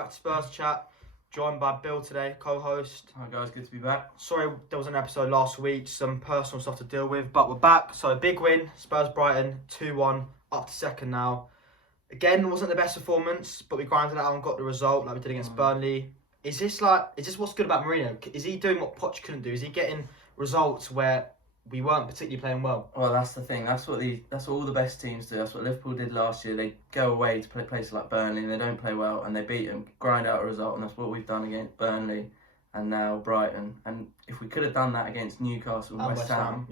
welcome back to Spurs Chat. Joined by Bill today, co-host. Hi guys, good to be back. Sorry there was an episode last week, some personal stuff to deal with, but we're back. So big win, Spurs Brighton, 2-1, up to second now. Again, wasn't the best performance, but we grinded it out and got the result like we did against Burnley. Is this what's good about Mourinho? Is he doing what Poch couldn't do? Is he getting results where we weren't particularly playing well? Well, that's the thing. That's what all the best teams do. That's what Liverpool did last year. They go away to play places like Burnley and they don't play well and they beat them, grind out a result, and that's what we've done against Burnley and now Brighton. And if we could have done that against Newcastle and West Ham,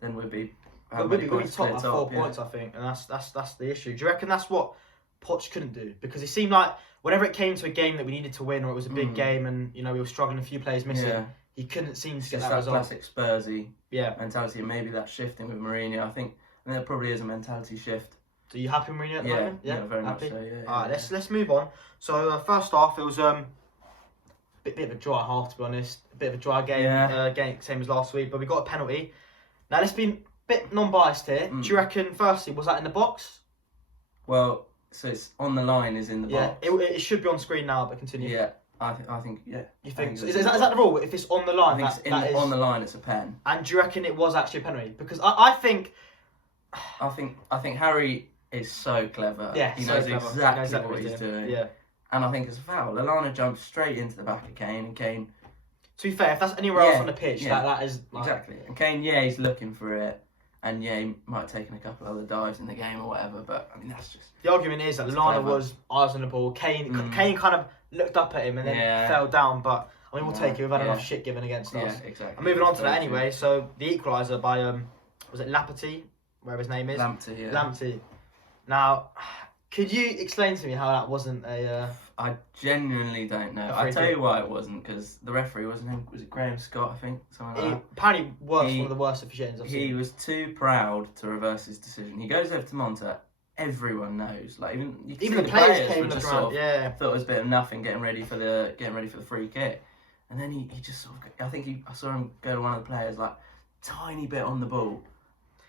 then we'd be top by 4 points, I think, and that's the issue. Do you reckon that's what Poch couldn't do? because it seemed like whenever it came to a game that we needed to win or it was a big game and we were struggling, a few players missing, he couldn't seem to get that result. Classic Spursy mentality, and maybe that's shifting with Mourinho. I think there probably is a mentality shift. So you happy with Mourinho at the moment? Yeah, very happy? much so. Yeah. All right, let's move on. So first off, it was a bit of a dry half, to be honest. A bit of a dry game, same as last week, but we got a penalty. Now let's be a bit non-biased here. Do you reckon, firstly, was that in the box? Well, so it's on the line, is in the box. It should be on screen now, but continue. Yeah. I think. You think so? Is that the rule? If it's on the line, I think on the line, it's a pen. And do you reckon it was actually a penalty? Because I think Harry is so clever. Yeah, he knows exactly what he's doing. Yeah. And I think it's a foul. Lallana jumped straight into the back of Kane, and Kane. To be fair, if that's anywhere else on the pitch, that is exactly. And Kane, he's looking for it. And he might have taken a couple of other dives in the game or whatever, but I mean that's just. The argument is that Lallana was eyes on the ball. Kane kind of looked up at him and then fell down, but I mean we'll take it. We've had enough shit given against us. Yeah, exactly. And moving on to that anyway. So the equaliser by was it Lapati, wherever his name is? Lamptey. Now, could you explain to me how that wasn't a? I genuinely don't know. I'll tell you why it wasn't, because the referee was it Graham Scott, I think, something like that. Apparently one of the worst officiating I've seen. He was too proud to reverse his decision. He goes over to Monta. Everyone knows, like even the players came just around. Thought it was a bit of nothing, getting ready for the free kick, and then he just sort of. I saw him go to one of the players like tiny bit on the ball.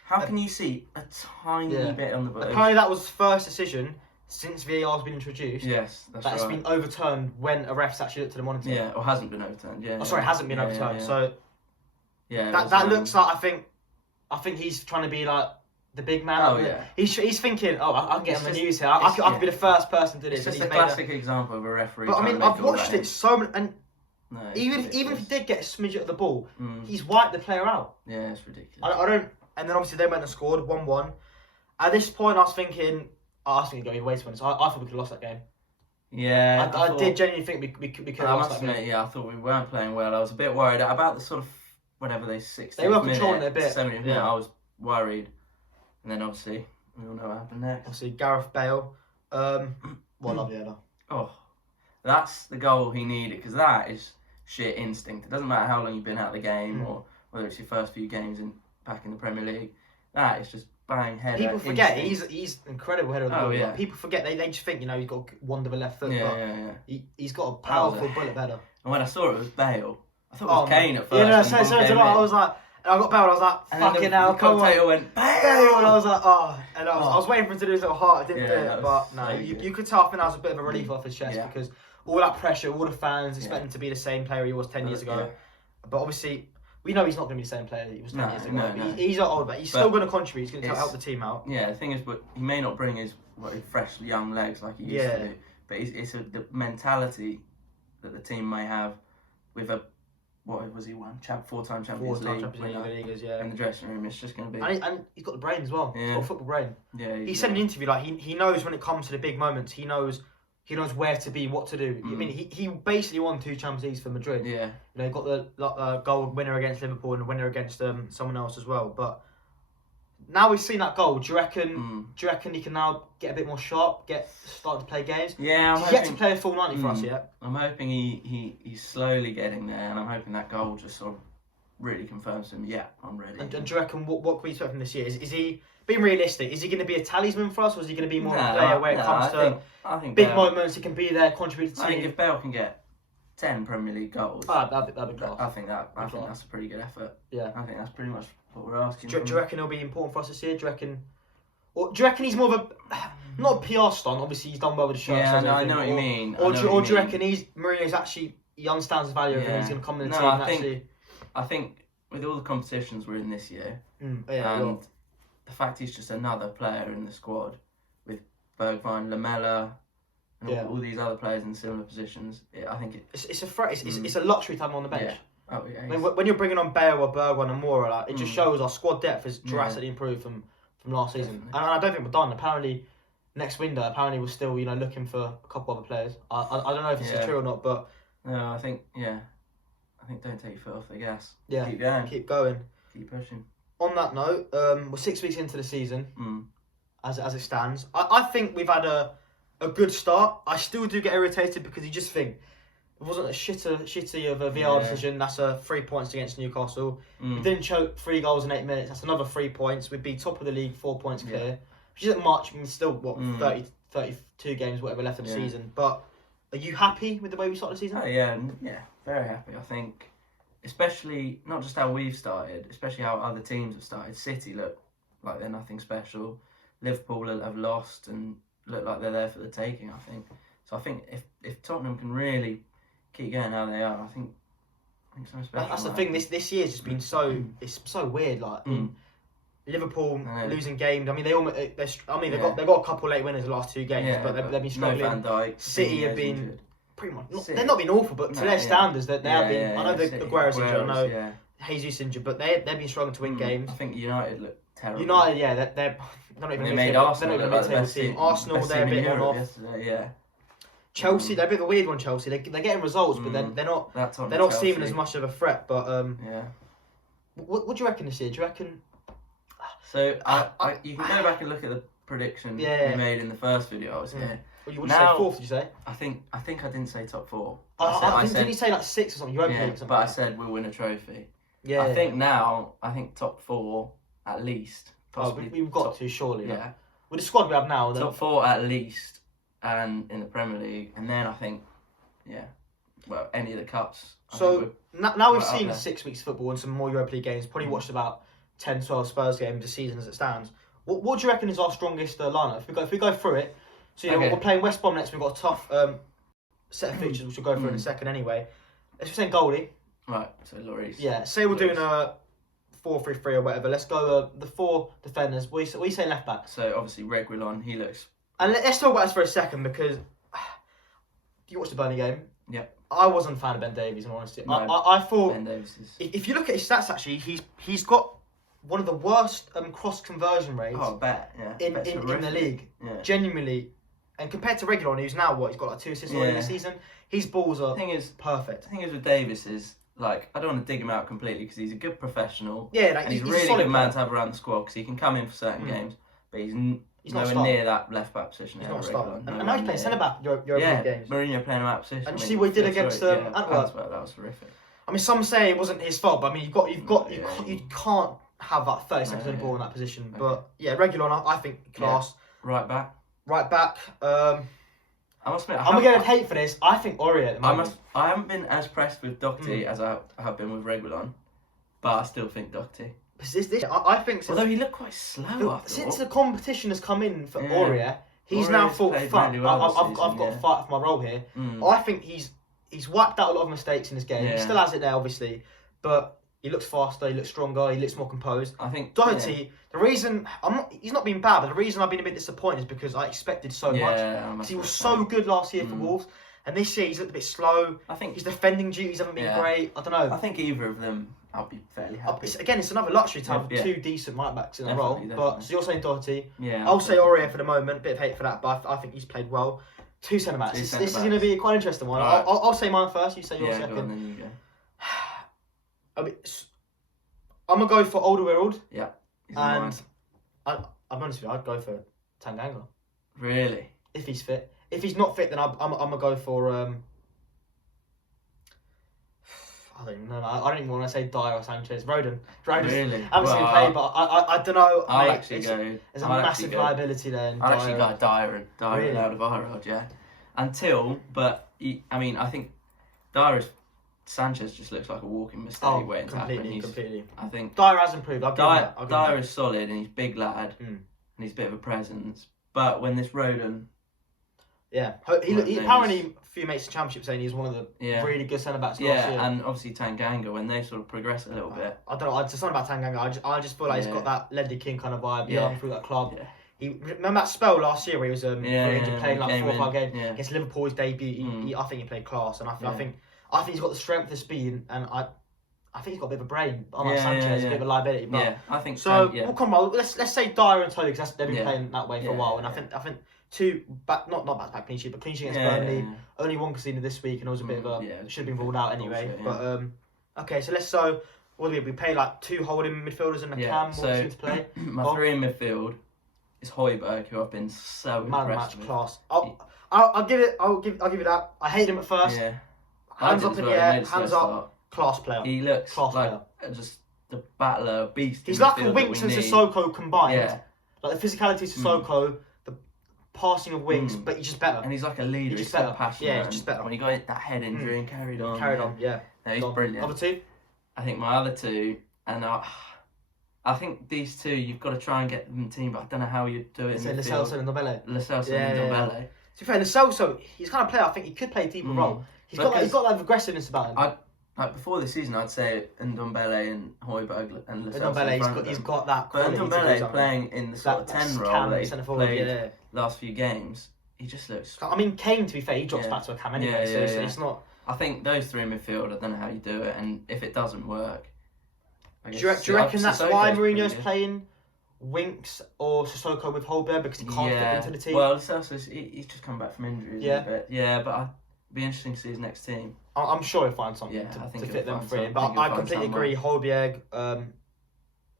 How can you see a tiny bit on the ball? Apparently that was the first decision since VAR has been introduced. Yes, that's right. That's been overturned when a ref's actually looked at the monitor. Yeah, or hasn't been overturned. Yeah. Oh, sorry, hasn't been overturned. Yeah. So that looks like I think he's trying to be like the big man. Oh yeah. He's thinking, I can get on the news here. I could be the first person to do this. It's just a classic example of a referee. But I mean, I've watched it so many, and even if he did get a smidge of the ball, he's wiped the player out. Yeah, it's ridiculous. I don't. And then obviously they went and scored 1-1. At this point, I was thinking it'd go either way. So I thought we could have lost that game. Yeah, I did genuinely think we could have lost that game. Yeah, I thought we weren't playing well. I was a bit worried about the sort of whatever they 60. They were controlling it a bit. 70 minute, I was worried, and then obviously we all know what happened next. Obviously Gareth Bale, what a lovely header. Oh, that's the goal he needed, because that is sheer instinct. It doesn't matter how long you've been out of the game or whether it's your first few games back in the Premier League. That is just bang header. People forget he's an incredible header of the ball. Yeah. Like, people forget they just think he's got one with a left foot. He's got a powerful bullet header. And when I saw it was Bale, I thought it was Kane at first. Yeah, so I was like, and I got Bale, and I was like, fucking hell, come on. The went Bale, and I was like, and I was waiting for him to do his little heart. I didn't do it, but no, you could tell. I think that was a bit of a relief off his chest because all that pressure, all the fans expect him to be the same player he was 10 years ago. But obviously, we know he's not going to be the same player that he was 10 years ago. No. He's not old, but he's still going to contribute. He's going to help the team out. Yeah, the thing is, but he may not bring his fresh young legs like he used to do. But it's the mentality that the team may have with what was he won? 4-time Champions League. In the dressing room, it's just going to be. And he's got the brain as well. He's got a football brain. Yeah. He said in an interview he knows when it comes to the big moments. He knows where to be, what to do. I mean, he basically won 2 Champions Leagues for Madrid. Yeah. He got the goal winner against Liverpool and the winner against someone else as well. But now we've seen that goal. Do you reckon he can now get a bit more sharp, start to play games? Yeah, He's yet to play a full 90 for us yet. I'm hoping he's slowly getting there, and I'm hoping that goal just sort of really confirms to him. Yeah, I'm ready. And do you reckon what can we expect from this year? Is he being realistic? Is he going to be a talisman for us, or is he going to be more of a player where it comes to big moments? He can be there, contribute to the team. I think if Bale can get 10 Premier League goals, that'd be class. I think that's a pretty good effort. Yeah, I think that's pretty much what we're asking. Do you reckon he'll be important for us this year? Do you reckon he's more of a? not a PR stunt. Obviously, he's done well with the shirt. Yeah, says no, I everything, know what you mean. Or do you reckon Mourinho's actually he understands the value of him? He's going to come in the team and actually. I think with all the competitions we're in this year, and the fact he's just another player in the squad with Bergwijn, Lamella, and all these other players in similar positions, I think it's a threat. It's a luxury to have him on the bench. Yeah. Oh, yeah, I mean, when you're bringing on Bale or Bergwijn and Moura, like, it just shows our squad depth has drastically improved from last season. Definitely. And I don't think we're done. Apparently, next window, we're still looking for a couple other players. I don't know if this is true or not, but no, I think don't take your foot off the gas. Yeah, keep going, keep pushing. On that note, we're 6 weeks into the season, as it stands. I think we've had a good start. I still do get irritated because you just think it wasn't a shitty of a VR decision. That's 3 points against Newcastle. We didn't choke 3 goals in 8 minutes. That's another 3 points. We'd be top of the league, 4 points clear, which isn't much. I mean, still 32 games, whatever left of the season. But are you happy with the way we started the season? Oh yeah, very happy. I think, especially not just how we've started, especially how other teams have started. City look like they're nothing special. Liverpool have lost and look like they're there for the taking. I think so. I think if Tottenham can really keep going how they are, I think something special. That's the thing. This year's just been it's so weird. Like Liverpool losing games. I mean, they've got a couple late winners the last 2 games, but they've been struggling. No Van Dijk, City have been pretty much. They're not been awful, but to their standards, they have been. I know the Aguero's injured. I know Jesus injured, but they've been struggling to win games. I think United look terrible. United, they're not even. They made Arsenal look like the best team. Arsenal, they're a bit on off. Yesterday, Chelsea, they're a bit of a weird one. Chelsea, they're getting results, but they're not seeming as much of a threat. But what do you reckon this year? Do you reckon? So you can go back and look at the prediction we made in the first video I was here. What did you say? 4th? Did you say? I think I didn't say top 4. Didn't you say like 6 or something? Something. But I said we'll win a trophy. Yeah. I think top 4 at least. Possibly we've got to surely. Yeah. With the squad we have now, top 4 at least, and in the Premier League, and then I think, any of the cups. So now we've seen 6 weeks of football and some more Europa League games. Probably watched about 10, 12 Spurs games this season as it stands. What do you reckon is our strongest lineup? If we go through it, so we're playing West Brom next. We've got a tough set of fixtures which we'll go through in a second anyway. Let's just say goalie. Right. So Lloris. Yeah. Say we're doing a 4-3-3 or whatever. Let's go the 4 defenders. We say left back. So obviously Reguilon, he looks. And let's talk about this for a second because you watched the Burnley game. Yeah. I wasn't a fan of Ben Davies in honesty. No, I thought Ben Davies is... if you look at his stats actually, he's got one of the worst cross conversion rates. Oh, I bet. Yeah. In the league. Yeah. Genuinely. And compared to Reguilon, who's now he's got like 2 assists already this season. His balls are perfect. The thing is with Davis is, like, I don't want to dig him out completely because he's a good professional. Yeah, and he's a really good man to have around the squad because he can come in for certain games, but he's nowhere near that left back position. He's not a starter. And now he's playing centre back European games. Mourinho playing him out position. And you see what he did against Antwerp. That was horrific. I mean, some say it wasn't his fault, but I mean, you can't have that 30 seconds of the ball in that position. Okay. But yeah, Reguilon, I think class. Right back. I must admit, I'm gonna get hate for this. I think Aurier at the moment. I haven't been as pressed with Doherty as I have been with Reguilon, but I still think Doherty. I think although he looked quite slow. Since the competition has come in for Aurier, he's now thought, fuck, really well I've got to fight for my role here. I think he's wiped out a lot of mistakes in his game. He still has it there, obviously, but he looks faster, he looks stronger, he looks more composed. I think Doherty, the reason he's not been bad, but the reason I've been a bit disappointed is because I expected so much. Because he was so good last year for Wolves, and this year he's looked a bit slow. I think his defending duties haven't been great. I don't know. I think either of them, I'll be fairly happy. It's another luxury to have 2 decent right backs in a role. Definitely. But so you're saying Doherty? Yeah. I'll say Aurier for the moment. Bit of hate for that, but I think he's played well. 2 centre backs. This is going to be quite an interesting one. Right. I'll say mine first. You say yours second. Go on, then you go. I'm gonna go for Alderweireld. Yeah. And I'm honest with you, I'd go for Tanganga. Really? If he's fit. If he's not fit, then I'm gonna go for I don't even know. I don't even want to say Dyer or Sanchez. Rodon. Really? I haven't seen him play, but I don't know. I'll actually go. There's a massive liability there. I'll actually go Dyer and Alderweireld, yeah. I think Dyer Sanchez just looks like a walking mistake waiting to happen. Completely. I think Dyer has improved. Dyer is solid and he's a big lad and he's a bit of a presence. But when this Rodon, Yeah, he apparently a few mates in the Championship saying he's one of the really good centre backs last year. and obviously Tanganga when they sort of progress a little bit. I don't know. It's something about Tanganga. I just feel like he's got that Ledley King kind of vibe. Young through that club. Yeah. Remember that spell last year where he was playing like 4 or 5 games against Liverpool, his debut. I think he played class, and I think he's got the strength, the speed, and I think he's got a bit of a brain. Unlike Sanchez, a bit of a liability. But I think so. We'll come on. Let's say Dyer and Toby because they've been playing that way for a while, and I think 2 back, not back clean sheet, but clean sheet against Burnley. Only 1 conceded this week, and it was a bit of a should have been ruled out anyway. But okay, so what do we play like 2 holding midfielders and a cam? What we seem to play? My 3 in midfield is Højbjerg, who I've been so impressed with. Class. I'll give it that. I hate him at first. Yeah. Hands up in the air, hands up. Class player. He looks like just the battler beast. He's like a Winks and Sissoko combined. Yeah. Like the physicality of Sissoko, the passing of Winks, but he's just better. And he's like a leader. He's so passionate. Yeah, he's just better. When he got that head injury and carried on. Yeah. No, he's brilliant. Other 2? I think my other 2, and I think these 2 you've got to try and get them in the team, but I don't know how you do it. So Lo Celso and Ndombele. Lo Celso and Ndombele. To be fair, Lo Celso, he's kind of player. I think he could play a deeper role. He's got that aggressiveness about him. Like before the season, I'd say Ndombele and Højbjerg and Lo Celso. Ndombele, he's got that quality. But Ndombele playing in the sort of 10 role that he's played last few games, he just looks. I mean, Kane, to be fair, he drops back to a cam anyway, so it's not. I think those 3 in midfield, I don't know how you do it, and if it doesn't work. Do you reckon that's why Mourinho's playing Winks or Sissoko with Højbjerg because he can't fit into the team? Well, Celso's he's just come back from injuries. But it'd be interesting to see his next team. I'm sure he'll find something to fit them 3 in. But I completely agree. Højbjerg,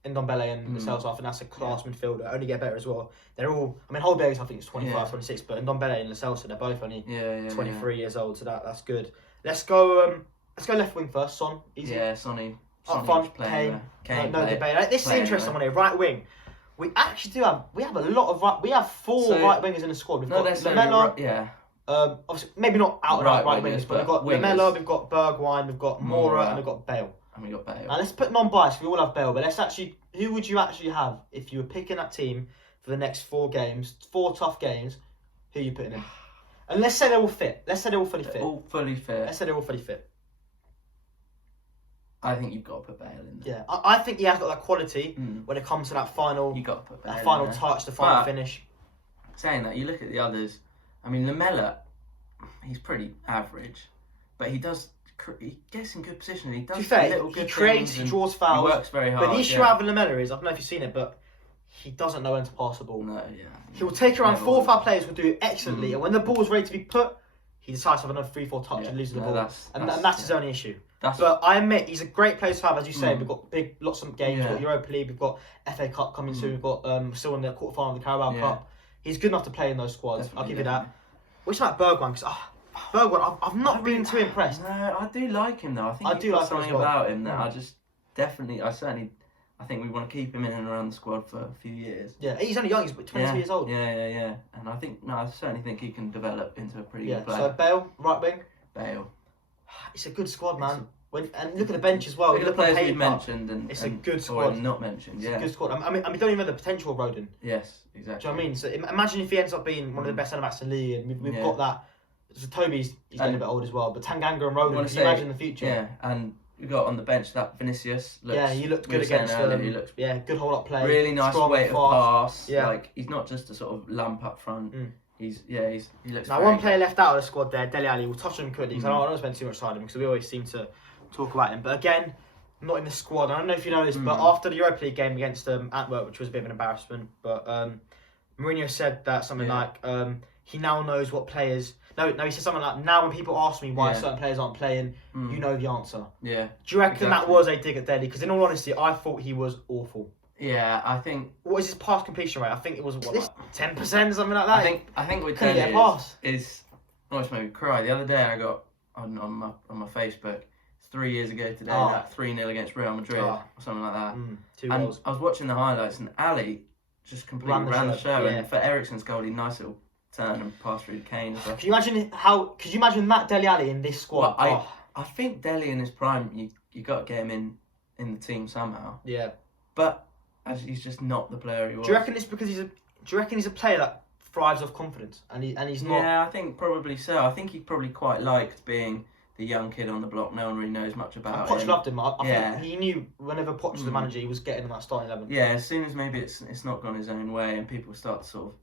Ndombele and Lo Celso, I think that's a class midfielder. Only get better as well. They're all. I mean, Højbjerg I think is 25, 26, but Ndombele and Lo Celso, they're both only 23 years old. So that's good. Let's go left wing first. Son, easy. Yeah, Sonny. Up front, Kane, no debate. This is an interesting one here. Right wing. We actually do have. We have a lot of. We have 4 right wingers in the squad. We've got Lamela. Obviously, maybe not out and out right wingers, but we've got Lamela, we've got Bergwijn, we've got Moura, and we've got Bale. Now let's put non-biased. We all have Bale, but let's actually. Who would you actually have if you were picking that team for the next 4 games, 4 tough games? Who are you putting in? And let's say they're all fit. Let's say they're all fully fit. All fully fit. Let's say they're all fully fit. I think you've got to put Bale in there. Yeah, I think he has got that quality when it comes to that final. You got to put Bale that final touch, the final finish. Saying that, you look at the others. I mean, Lamela, he's pretty average, but he gets in good position. He does. To be fair, he creates, he draws fouls. He works very hard. But the issue I have with Lamela is, I don't know if you've seen it, but he doesn't know when to pass the ball. No, he will take around 4 or 5 players, will do it excellently, and when the ball's ready to be put, he decides to have another 3-4 touch and loses the ball. That's his only issue. But I admit, he's a great player to have, as you say. We've got lots of games. We've got Europa League, we've got FA Cup coming soon, we've got still in the quarterfinal of the Carabao Cup. He's good enough to play in those squads. I'll give you that. Which about Bergwijn? Because Bergwijn, I've not been too impressed. No, I do like him though. I do like something about him that I think we want to keep him in and around the squad for a few years. Yeah, he's only young. He's 22 years old. Yeah. And I certainly think he can develop into a pretty good player. So Bale, right wing. Bale. It's a good squad, man. And look at the bench as well. Look at the players we've mentioned and it's a good squad. Not mentioned. It's a good squad. I mean, don't even know the potential of Rodon. Yes, exactly. Do you know what I mean? So imagine if he ends up being one of the best centre backs in the league, and we've got that. So Toby's getting a bit old as well, but Tanganga and Rodon. Can you imagine the future? Yeah, and we got on the bench that Vinicius. He looked good against them. He looked good hold up play. Really nice weight of pass. Yeah. Like he's not just a sort of lamp up front. He looks. Now one player left out of the squad there, Dele Alli. We'll touch on him quickly because I don't spend too much time on him because we always seem to talk about him. But again, not in the squad. I don't know if you know this, but after the Europa League game against Antwerp, which was a bit of an embarrassment, but Mourinho said that something like he now knows what players. No, he said something like, now when people ask me why certain players aren't playing, you know the answer. Yeah. Do you reckon that was a dig at Dele? Because in all honesty, I thought he was awful. Yeah, I think. What is his pass completion rate? I think it was 10%, something like that. I think with Dele is almost made me cry. The other day I got on my Facebook. 3 years ago today, that 3-0 against Real Madrid or something like that. 2 goals. I was watching the highlights and Ali just completely ran the show. And for Eriksen's goal, he nice little turn and pass through to Kane. Could you imagine that Dele Alli in this squad? Well, I think Dele in his prime, you got to get him in the team somehow. Yeah. But he's just not the player he was. Do you reckon it's because he's a player that thrives off confidence, and he's not. Yeah, I think probably so. I think he probably quite liked being the young kid on the block. No one really knows much about Poch him. loved him. I think he knew whenever Poch was the manager, he was getting in that starting 11. Yeah, as soon as maybe it's not gone his own way, and people start to sort of,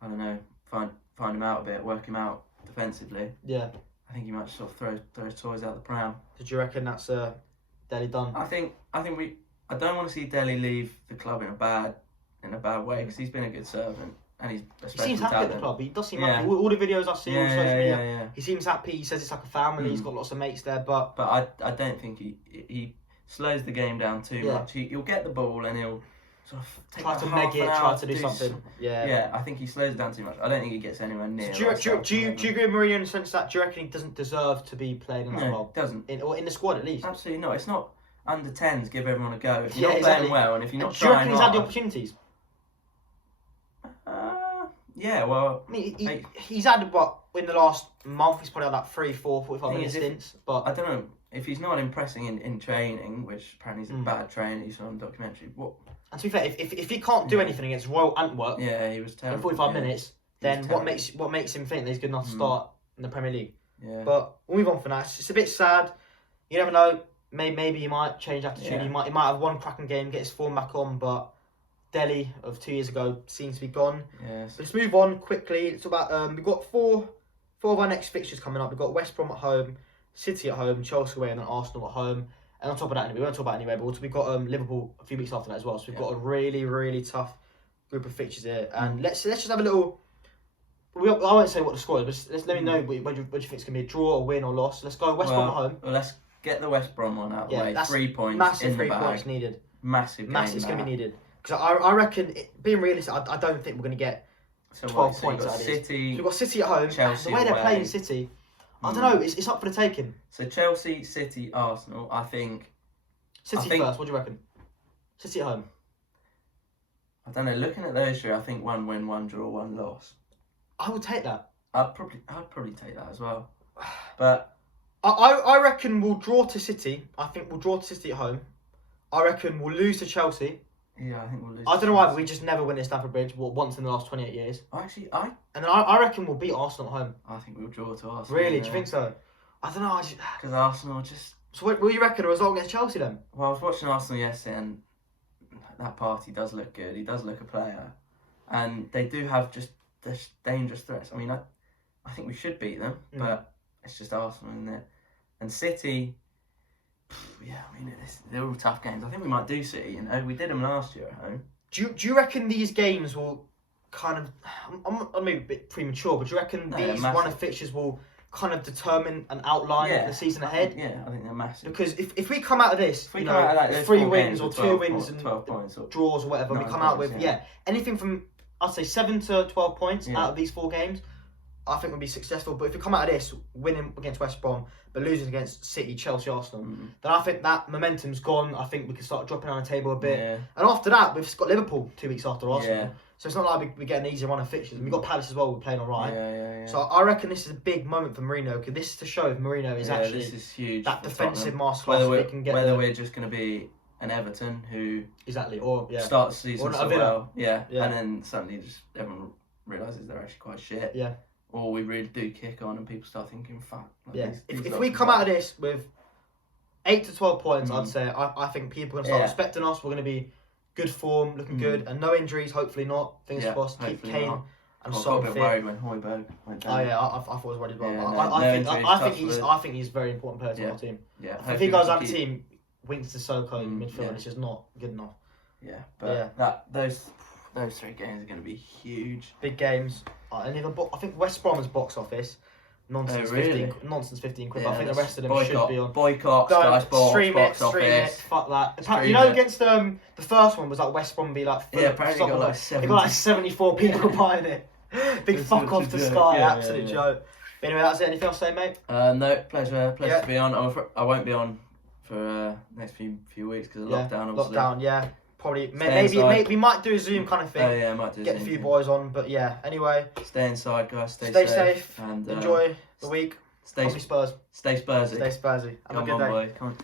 I don't know, find him out a bit, work him out defensively. Yeah. I think he might sort of throw his toys out the pram. Did you reckon that's Dele done? I don't want to see Dele leave the club in a bad way, because he's been a good servant and he's a He seems happy at the club. He does seem happy. Yeah. All the videos I've seen on social media, yeah. he seems happy. He says it's like a family. He's got lots of mates there, but I don't think he slows the game down too much. He'll get the ball and he'll sort of take try to half meg an it, hour try to do something. Yeah, I think he slows it down too much. I don't think he gets anywhere near. Do you agree with Mourinho in the sense that do you reckon he doesn't deserve to be playing in that role? Doesn't. Or in the squad at least. Absolutely not. It's not under 10s. Give everyone a go. If you're not exactly. playing well and if you're not do you reckon trying he's had the hard, opportunities? Yeah, well, I mean, he's had what in the last month he's probably had like 3, 4, 45 minute stints. But I don't know if he's not impressing in training, which apparently he's a bad trainer. You saw on the documentary. What? And to be fair, if he can't do anything against Royal Antwerp, he was terrible. in 45 minutes, then what makes him think that he's good enough to start in the Premier League? Yeah. But we'll move on from that. It's a bit sad. You never know. Maybe he might change attitude. Yeah. He might have one cracking game, get his form back on, but Dele of 2 years ago seems to be gone. Yes. Let's move on quickly. It's about we've got four of our next fixtures coming up. We've got West Brom at home, City at home, Chelsea away, and then Arsenal at home. And on top of that, we won't talk about it anyway, but we've got Liverpool a few weeks after that as well. So we've got a really, really tough group of fixtures here. And let's just have a little. I won't say what the score is, but let me know what you think it's going to be: a draw, a win, or loss. Let's go West Brom at home. Well, let's get the West Brom one out of the way. 3 points. Massive in 3 the bag. points needed. Massive. It's going to be needed. Because I reckon, being realistic, I don't think we're going to get 12 points out of this. City. So we've got City at home. Chelsea the way they're away. playing City, I don't know. It's up for the taking. So Chelsea, City, Arsenal. I think. City first. What do you reckon? City at home. I don't know. Looking at those three, I think 1 win, 1 draw, 1 loss. I would take that. I'd probably take that as well. But I reckon we'll draw to City. I think we'll draw to City at home. I reckon we'll lose to Chelsea. Yeah, I think we'll lose. I don't know why, but we just never win at Stamford Bridge once in the last 28 years. Actually, And then I reckon we'll beat Arsenal at home. I think we'll draw to Arsenal. Really? Do you think so? I don't know. Because Arsenal just. So what do you reckon? A result against Chelsea then? Well, I was watching Arsenal yesterday, and that party does look good. He does look a player, and they do have just this dangerous threats. I mean, I think we should beat them, but it's just Arsenal, isn't it? And City, yeah, I mean, they're all tough games. I think we might do City. You know, we did them last year at home. Do you reckon these games will kind of? I'm maybe a bit premature, but do you reckon these run of fixtures will kind of determine and outline the season ahead? I think they're massive. Because if we come out of this, if we come out of like 3 wins or 2 wins and 12 points or draws or whatever, we come out with anything from I'd say 7 to 12 points out of these 4 games, I think we'll be successful. But if we come out of this winning against West Brom, but losing against City, Chelsea, Arsenal, then I think that momentum's gone. I think we can start dropping down the table a bit. Yeah. And after that, we've got Liverpool 2 weeks after Arsenal. Yeah. So it's not like we get an easy run of fixtures. And we've got Palace as well, we're playing all right. Yeah. So I reckon this is a big moment for Mourinho, because this is to show if Mourinho is actually this is huge that defensive masterclass. Whether we're just going to be an Everton who start the season so well, and then suddenly just everyone realises they're actually quite shit. Yeah. Or we really do kick on and people start thinking, fuck. If we come out of this with 8 to 12 points, I'd say, I think people are going to start respecting us. We're going to be good form, looking good, and no injuries, hopefully not. Fingers crossed. Keep Kane and Son fit. I got a bit worried when Højbjerg went down. Oh yeah, I thought I was worried as well. Yeah, I think he's a very important player to our team. Yeah. If he goes out of the team, Winks to Sissoko in midfield, it's just not good enough. Yeah, but those 3 games are going to be huge. Big games. And even I think West Brom is box office. Nonsense, 15 quid. But I think the rest of them should be on. Boycott, Sky Sports, stream box it, fuck that. You know, against the first one was like West Brom be like... apparently got like 70. They got like 74 people buying it. Big fuck off to Sky, absolute joke. But anyway, that's it. Anything else to say, mate? No, pleasure to be on. I won't be on for next few weeks because of lockdown, obviously. Lockdown, Probably, maybe we might do a Zoom kind of thing. Oh yeah, might do. Get a few boys on, but yeah. Anyway, stay inside, guys. Stay safe and enjoy the week. Stay Spurs. Stay Spursy. Stay Spursy. Have a good day. Boy. Come on.